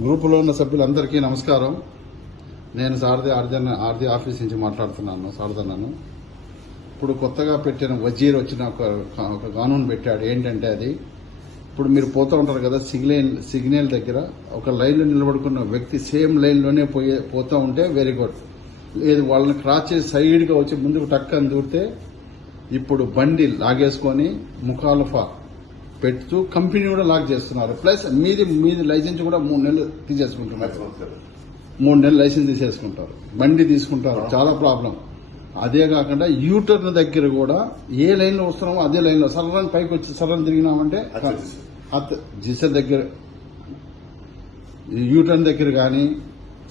గ్రూపులో ఉన్న సభ్యులందరికీ నమస్కారం. నేను ఆర్ది ఆఫీస్ నుంచి మాట్లాడుతున్నాను. సారథన్నాను. ఇప్పుడు కొత్తగా పెట్టిన వజీర్ వచ్చిన ఒక కానూన్ పెట్టాడు. ఏంటంటే అది ఇప్పుడు మీరు పోతూ ఉంటారు కదా, సిగ్నల్ దగ్గర ఒక లైన్లో నిలబడుకున్న వ్యక్తి సేమ్ లైన్లోనే పోతూ ఉంటే వెరీ గుడ్. లేదు వాళ్ళని క్రాస్ చేసి సైడ్గా వచ్చి ముందుకు టక్కని దూరితే ఇప్పుడు బండి లాగేసుకొని ముఖాలఫా పెడుతూ కంపెనీ కూడా లాక్ చేస్తున్నారు. ప్లస్ మీది లైసెన్స్ కూడా 3 నెలలు తీసేసుకుంటున్నారు. 3 నెలలు లైసెన్స్ తీసేసుకుంటారు, బండి తీసుకుంటారు. చాలా ప్రాబ్లం. అదే కాకుండా యూటర్న్ దగ్గర కూడా ఏ లైన్ లో వస్తున్నామో అదే లైన్ లో సర్రని పైకి వచ్చి సర్రని తిరిగినామంటే జిసర్ దగ్గర యూటర్న్ దగ్గర కానీ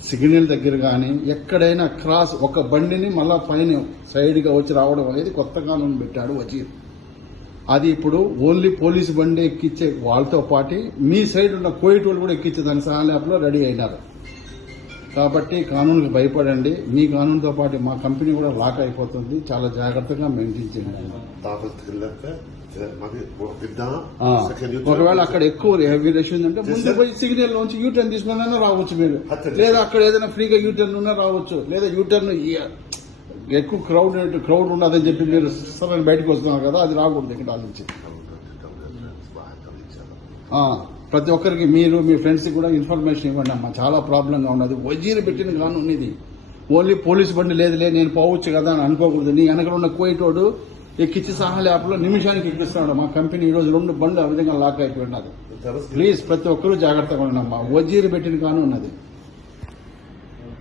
సిగ్నల్ దగ్గర కానీ ఎక్కడైనా క్రాస్ ఒక బండిని మళ్ళా పైన సైడ్ గా వచ్చి రావడం అనేది కొత్త కానూన్ పెట్టాడు వజీర్. అది ఇప్పుడు ఓన్లీ పోలీసు బండి ఎక్కించే వాళ్ళతో పాటు మీ సైడ్ ఉన్న కోయిటోళ్ళు కూడా ఎక్కించే దాని సహాయాప్ లో రెడీ అయినారు. కాబట్టి కానూన్కి భయపడండి. మీ కానూన్తో పాటు మా కంపెనీ కూడా లాక్ అయిపోతుంది. చాలా జాగ్రత్తగా మెయింటైన్ చేయండి. ఒకవేళ అక్కడ ఎక్కువ హెవీ రష్ ఉందంటే ముందు పోయి సిగ్నల్ నుంచి యూటర్న్ తీసుకున్నా రావచ్చు మీరు. లేదా అక్కడ ఏదైనా ఫ్రీగా యూటర్న్ ఉన్నా రావచ్చు. లేదా యూటర్న్ ఎక్కువ క్రౌడ్ ఉండదని చెప్పి మీరు సరైన బయటకు వస్తున్నారు కదా, అది రాకూడదు. ఇక్కడ నుంచి ప్రతి ఒక్కరికి మీరు మీ ఫ్రెండ్స్ కూడా ఇన్ఫర్మేషన్ ఇవ్వండి అమ్మా. చాలా ప్రాబ్లంగా ఉన్నది. వజీర్ పెట్టిన కానూన్ ఇది. ఓన్లీ పోలీసు బండి లేదులే నేను పోవచ్చు కదా అని అనుకోకూడదు. నీ వెనక ఉన్న కోయిటోడు ఎక్కించి సహాయ యాప్ లో నిమిషానికి ఎక్కిస్తున్నాడు. మా కంపెనీ ఈ రోజు 2 బండ్లు ఆ విధంగా లాక్ అయిపోయినది. ప్లీజ్ ప్రతి ఒక్కరూ జాగ్రత్తగా ఉండమ్మా. వజీర్ పెట్టిన కానూన్ అది.